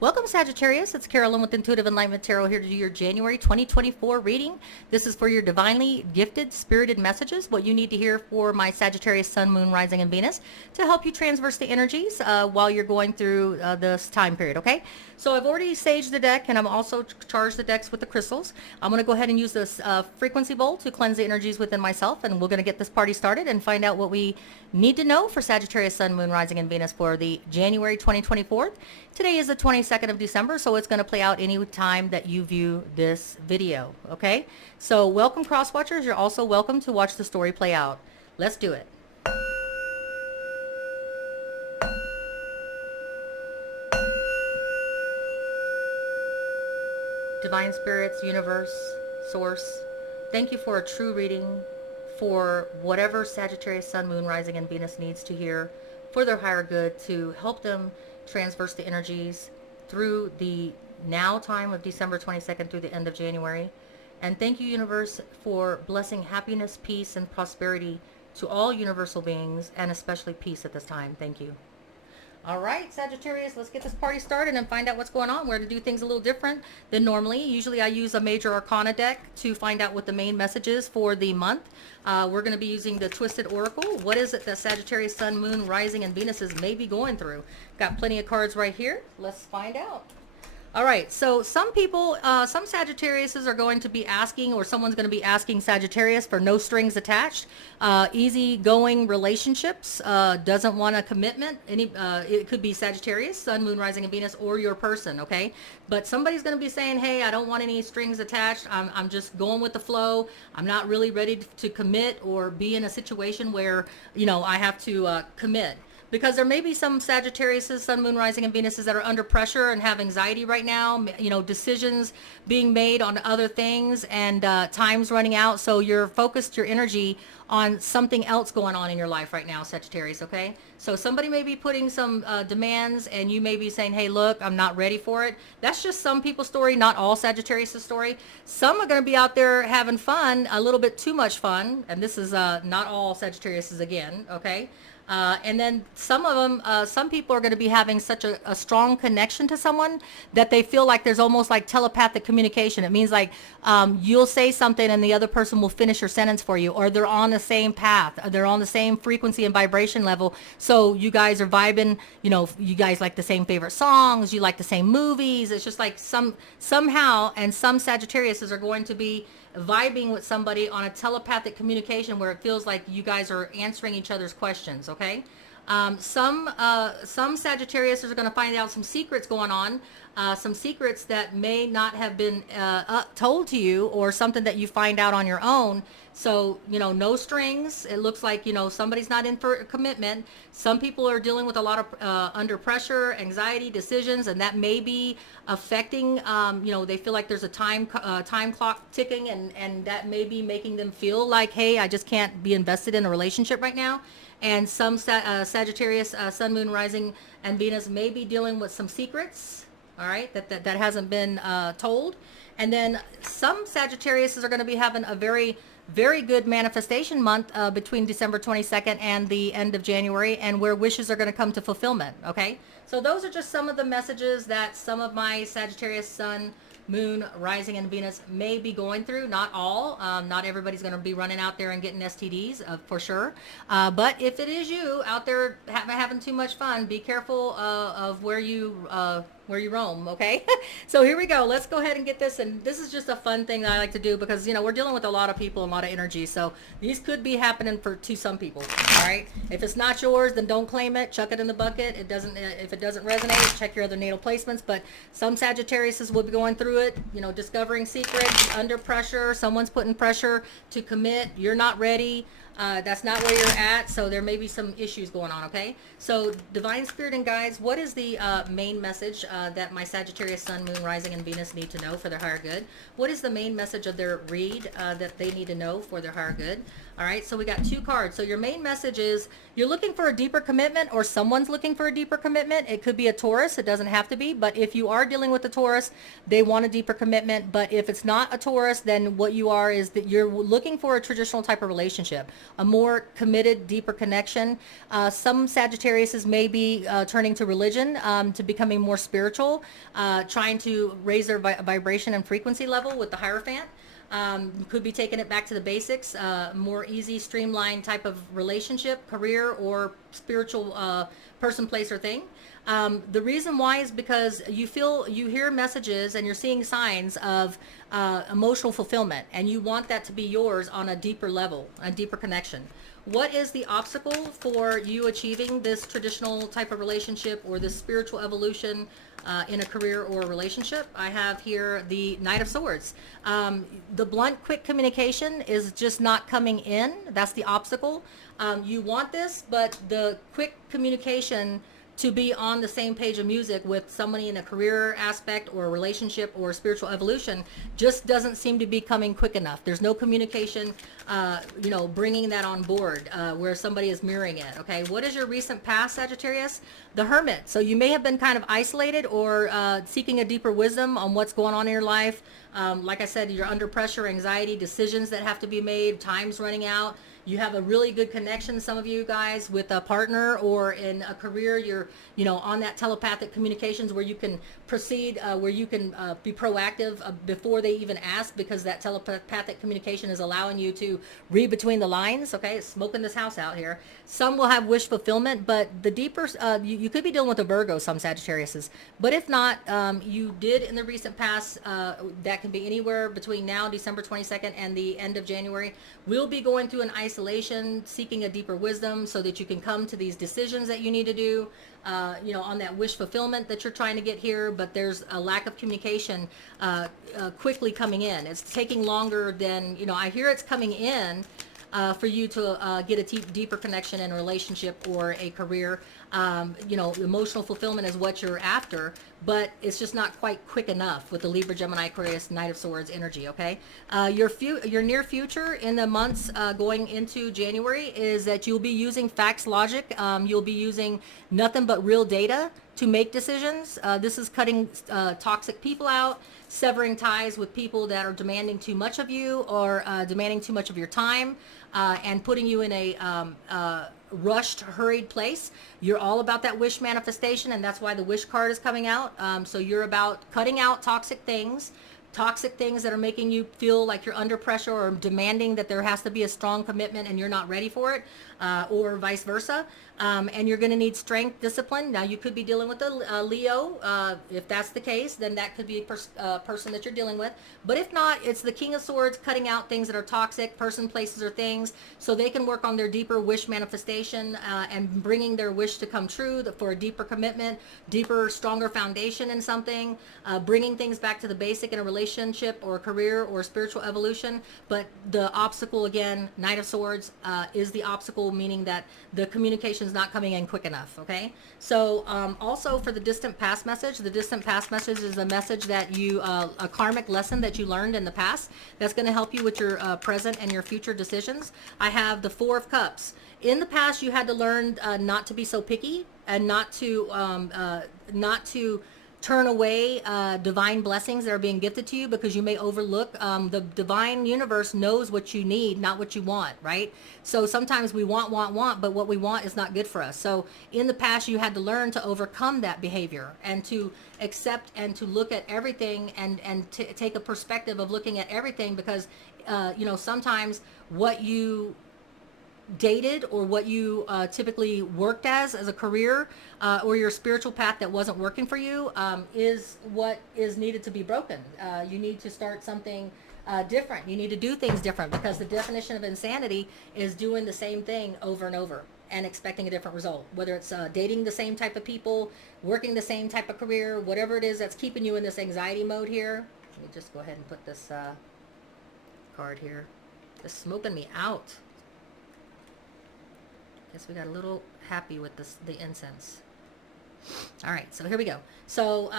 Welcome, Sagittarius. It's Carolyn with Intuitive Enlightenment Tarot here to do your January 2024 reading. This is for your divinely gifted, spirited messages, what you need to hear for my Sagittarius Sun, Moon, Rising, and Venus to help you transverse the energies while you're going through this time period, okay? So I've already saged the deck, and I'm also charged the decks with the crystals. I'm going to go ahead and use this frequency bowl to cleanse the energies within myself, and we're going to get this party started and find out what we need to know for Sagittarius Sun, Moon, Rising, and Venus for the January 2024. Today is the 22nd of December, so it's going to play out any time that you view this video, okay? So welcome, cross watchers. You're also welcome to watch the story play out. Let's do it. Divine spirits, universe, source, thank you for a true reading for whatever Sagittarius Sun, Moon, Rising, and Venus needs to hear for their higher good to help them transverse the energies through the now time of December 22nd through the end of January. And thank you, universe, for blessing happiness, peace, and prosperity to all universal beings, and especially peace at this time. Thank you. All right, Sagittarius, let's get this party started and find out what's going on. We're going to do things a little different than normally. Usually I use a major arcana deck to find out what the main message is for the month. We're going to be using the Twisted Oracle. What is it that Sagittarius, Sun, Moon, Rising, and Venus may be going through? Got plenty of cards right here. Let's find out. All right, so some people, some Sagittariuses are going to be asking, or someone's going to be asking Sagittarius for no strings attached, easy-going relationships, doesn't want a commitment. It could be Sagittarius, Sun, Moon, Rising, and Venus, or your person, okay? But somebody's going to be saying, hey, I don't want any strings attached. I'm just going with the flow. I'm not really ready to commit or be in a situation where, you know, I have to commit. Because there may be some Sagittarius, Sun, Moon, Rising, and Venus that are under pressure and have anxiety right now, you know, decisions being made on other things, and time's running out. So you're focused your energy on something else going on in your life right now, Sagittarius, okay? So somebody may be putting some demands, and you may be saying, hey, look, I'm not ready for it. That's just some people's story, not all Sagittarius' story. Some are going to be out there having fun, a little bit too much fun, and this is not all Sagittarius again, okay? And then some of them, some people are going to be having such a strong connection to someone that they feel like there's almost like telepathic communication. It means like you'll say something and the other person will finish your sentence for you, or they're on the same path, they're on the same frequency and vibration level. So you guys are vibing, you know, you guys like the same favorite songs, you like the same movies. It's just like somehow, and some Sagittariuses are going to be vibing with somebody on a telepathic communication where it feels like you guys are answering each other's questions, okay? Some Sagittarius are going to find out some secrets going on, some secrets that may not have been told to you, or something that you find out on your own. So, you know, no strings. It looks like, you know, somebody's not in for a commitment. Some people are dealing with a lot of under pressure, anxiety, decisions, and that may be affecting, you know, they feel like there's a time clock ticking, and that may be making them feel like, hey, I just can't be invested in a relationship right now. And some Sagittarius, Sun, Moon, Rising, and Venus may be dealing with some secrets, all right, that hasn't been told. And then some Sagittarius are going to be having a very good manifestation month between December 22nd and the end of January, and where wishes are going to come to fulfillment, okay? So those are just some of the messages that some of my Sagittarius, Sun, Moon, Rising, and Venus may be going through. Not all. Not everybody's going to be running out there and getting STDs, for sure. But if it is you out there having too much fun, be careful of where you roam, okay? So here we go. Let's go ahead and get this. And this is just a fun thing that I like to do because, you know, we're dealing with a lot of people and a lot of energy. So these could be happening to some people, all right? If it's not yours, then don't claim it. Chuck it in the bucket. If it doesn't resonate, check your other natal placements. But some Sagittarius will be going through it, you know, discovering secrets, under pressure. Someone's putting pressure to commit. You're not ready. That's not where you're at, so there may be some issues going on, okay? So, Divine Spirit and Guides, what is the main message that my Sagittarius, Sun, Moon, Rising, and Venus need to know for their higher good? What is the main message of their read that they need to know for their higher good? All right, so we got 2 cards. So your main message is you're looking for a deeper commitment, or someone's looking for a deeper commitment. It could be a Taurus. It doesn't have to be. But if you are dealing with a Taurus, they want a deeper commitment. But if it's not a Taurus, then what you are is that you're looking for a traditional type of relationship, a more committed, deeper connection. Some Sagittariuses may be turning to religion, to becoming more spiritual, trying to raise their vibration and frequency level with the Hierophant. Could be taking it back to the basics, more easy, streamlined type of relationship, career, or spiritual person, place, or thing. The reason why is because you hear messages and you're seeing signs of emotional fulfillment, and you want that to be yours on a deeper level, a deeper connection. What is the obstacle for you achieving this traditional type of relationship or this spiritual evolution in a career or a relationship? I have here the Knight of Swords. The blunt, quick communication is just not coming in. That's the obstacle. You want this, but the quick communication to be on the same page of music with somebody in a career aspect or a relationship or spiritual evolution just doesn't seem to be coming quick enough. There's no communication, bringing that on board where somebody is mirroring it. Okay, what is your recent past, Sagittarius? The Hermit. So you may have been kind of isolated or seeking a deeper wisdom on what's going on in your life. Like I said, you're under pressure, anxiety, decisions that have to be made, time's running out. You have a really good connection, some of you guys, with a partner or in a career. You're, on that telepathic communications where you can proceed, where you can be proactive before they even ask, because that telepathic communication is allowing you to read between the lines. Okay, it's smoking this house out here. Some will have wish fulfillment, but the deeper, you could be dealing with a Virgo, some Sagittariuses. But if not, you did in the recent past, that can be anywhere between now, December 22nd, and the end of January. We'll be going through an isolation, seeking a deeper wisdom so that you can come to these decisions that you need to do, on that wish fulfillment that you're trying to get here. But there's a lack of communication quickly coming in. It's taking longer than, I hear it's coming in for you to get a deeper connection in a relationship or a career. Emotional fulfillment is what you're after, but it's just not quite quick enough with the Libra, Gemini, Aquarius, Knight of Swords energy. Okay, your near future in the months going into January is that you'll be using facts, logic. You'll be using nothing but real data to make decisions. This is cutting toxic people out, severing ties with people that are demanding too much of you or demanding too much of your time, and putting you in a rushed, hurried place. You're all about that wish manifestation, and that's why the wish card is coming out. So you're about cutting out toxic things that are making you feel like you're under pressure or demanding that there has to be a strong commitment and you're not ready for it, or vice versa. And you're going to need strength, discipline. Now, you could be dealing with a Leo. If that's the case, then that could be a person that you're dealing with. But if not, it's the King of Swords cutting out things that are toxic, person, places, or things, so they can work on their deeper wish manifestation and bringing their wish to come true for a deeper commitment, deeper, stronger foundation in something, bringing things back to the basic in a relationship or a career or spiritual evolution. But the obstacle, again, Knight of Swords, is the obstacle, meaning that the communication is not coming in quick enough. Okay, so also for the distant past message, is a message that you, a karmic lesson that you learned in the past that's going to help you with your present and your future decisions. I have the Four of Cups. In the past, you had to learn not to be so picky and not to turn away divine blessings that are being gifted to you, because you may overlook. The divine universe knows what you need, not what you want, right? So sometimes we want, but what we want is not good for us. So in the past, you had to learn to overcome that behavior and to accept and to look at everything and take a perspective of looking at everything, because sometimes what you dated or what you typically worked as a career or your spiritual path that wasn't working for you is what is needed to be broken. You need to start something different. You need to do things different, because the definition of insanity is doing the same thing over and over and expecting a different result, whether it's dating the same type of people, working the same type of career, whatever it is that's keeping you in this anxiety mode here. Let me just go ahead and put this card here. It's smoking me out. Guess we got a little happy with the incense. All right, so here we go. So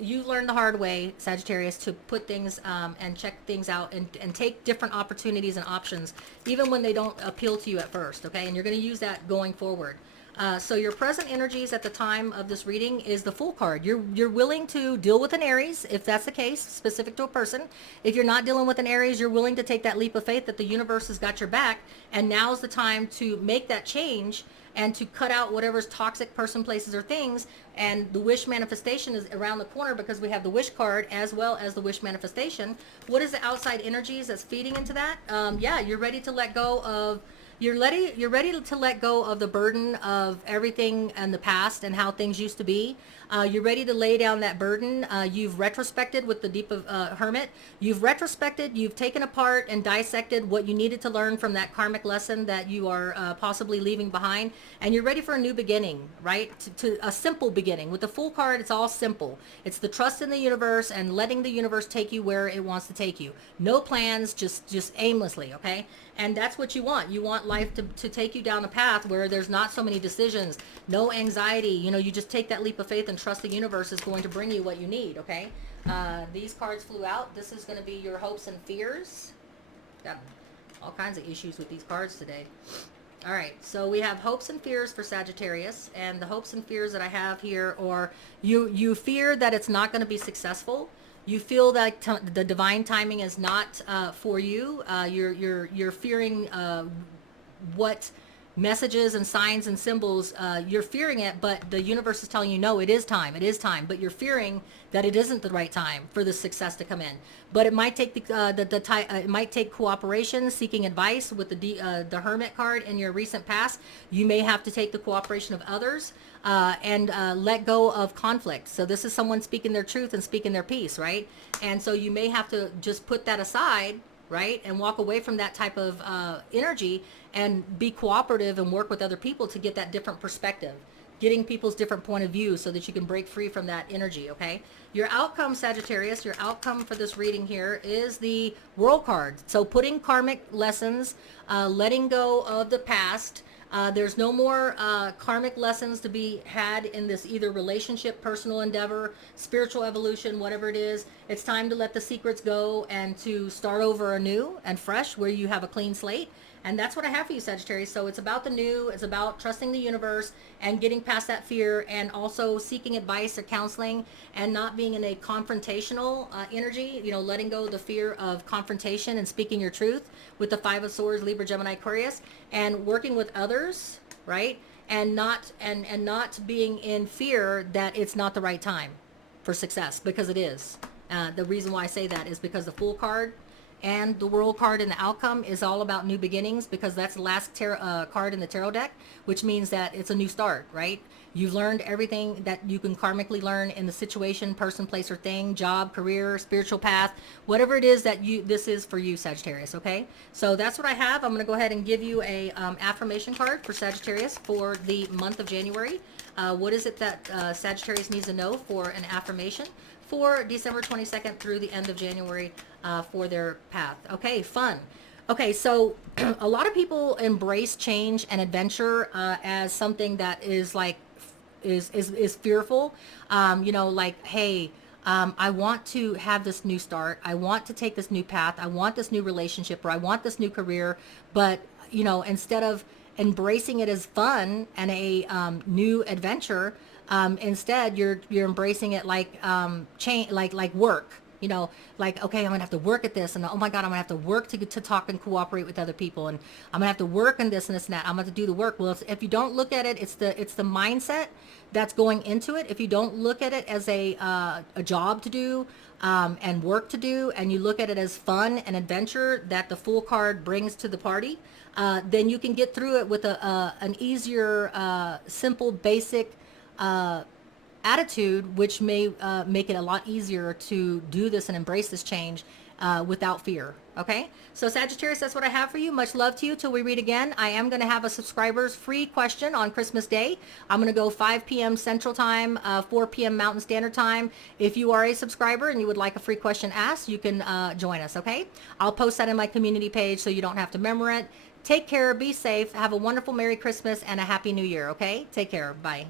you've learned the hard way, Sagittarius, to put things and check things out and take different opportunities and options, even when they don't appeal to you at first, okay? And you're going to use that going forward. So your present energies at the time of this reading is the Fool card. You're willing to deal with an Aries, if that's the case, specific to a person. If you're not dealing with an Aries, you're willing to take that leap of faith that the universe has got your back, and now's the time to make that change and to cut out whatever's toxic person, places, or things. And the wish manifestation is around the corner because we have the wish card as well as the wish manifestation. What is the outside energies that's feeding into that? Yeah, you're ready to let go of you're ready to let go of the burden of everything in the past and how things used to be. You're ready to lay down that burden. You've retrospected with the deep of Hermit. You've retrospected, you've taken apart and dissected what you needed to learn from that karmic lesson that you are possibly leaving behind. And you're ready for a new beginning, right? To a simple beginning. With the Fool card, it's all simple. It's the trust in the universe and letting the universe take you where it wants to take you. No plans, just aimlessly, okay? And that's what you want. You want life to take you down a path where there's not so many decisions, no anxiety. You know, you just take that leap of faith and trust the universe is going to bring you what you need, okay? These cards flew out. This is going to be your hopes and fears. Got all kinds of issues with these cards today. All right, so we have hopes and fears for Sagittarius, and the hopes and fears that I have here are you fear that it's not going to be successful. You feel that the divine timing is not for you. You're fearing what messages and signs and symbols, you're fearing it, but the universe is telling you, no, it is time, but you're fearing that it isn't the right time for the success to come in. But it might take it might take cooperation, seeking advice with the Hermit card in your recent past. You may have to take the cooperation of others and let go of conflict. So this is someone speaking their truth and speaking their piece, right? And so you may have to just put that aside, right, and walk away from that type of energy and be cooperative and work with other people to get that different perspective, getting people's different point of view so that you can break free from that energy, okay? Your outcome, Sagittarius, your outcome for this reading here is the World card. So putting karmic lessons, letting go of the past. There's no more karmic lessons to be had in this either relationship, personal endeavor, spiritual evolution, whatever it is. It's time to let the secrets go and to start over anew and fresh where you have a clean slate. And that's what I have for you, Sagittarius. So it's about the new, it's about trusting the universe and getting past that fear, and also seeking advice or counseling and not being in a confrontational energy, you know, letting go of the fear of confrontation and speaking your truth with the Five of Swords, Libra, Gemini, Aquarius, and working with others, right? And not being in fear that it's not the right time for success, because it is. The reason why I say that is because the Fool card and the World card in the outcome is all about new beginnings, because that's the last card in the tarot deck, which means that it's a new start, right? You've learned everything that you can karmically learn in the situation, person, place, or thing, job, career, spiritual path, whatever it is that this is for you, Sagittarius, okay? So that's what I have. I'm going to go ahead and give you a affirmation card for Sagittarius for the month of January. What is it that Sagittarius needs to know for an affirmation for December 22nd through the end of January for their path? Okay, fun. Okay, so a lot of people embrace change and adventure as something that is like is fearful. You know, like, hey, I want to have this new start. I want to take this new path. I want this new relationship, or I want this new career. But, you know, instead of embracing it as fun and a new adventure, instead you're embracing it like like work. You know, like, okay, I'm gonna have to work at this, and oh my God, I'm gonna have to work to talk and cooperate with other people, and I'm gonna have to work on this and this and that. I'm gonna have to do the work. Well, if you don't look at it, it's the mindset that's going into it. If you don't look at it as a job to do and work to do, and you look at it as fun and adventure that the Fool card brings to the party, then you can get through it with an easier, simple, basic attitude, which may make it a lot easier to do this and embrace this change without fear. Okay, so Sagittarius, that's what I have for you. Much love to you. Till we read again, I am going to have a subscribers free question on Christmas Day. I'm going to go 5 p.m. Central Time, 4 p.m. Mountain Standard Time. If you are a subscriber and you would like a free question asked, you can join us. Okay, I'll post that in my community page so you don't have to remember it. Take care, be safe, have a wonderful Merry Christmas and a Happy New Year. Okay, take care. Bye.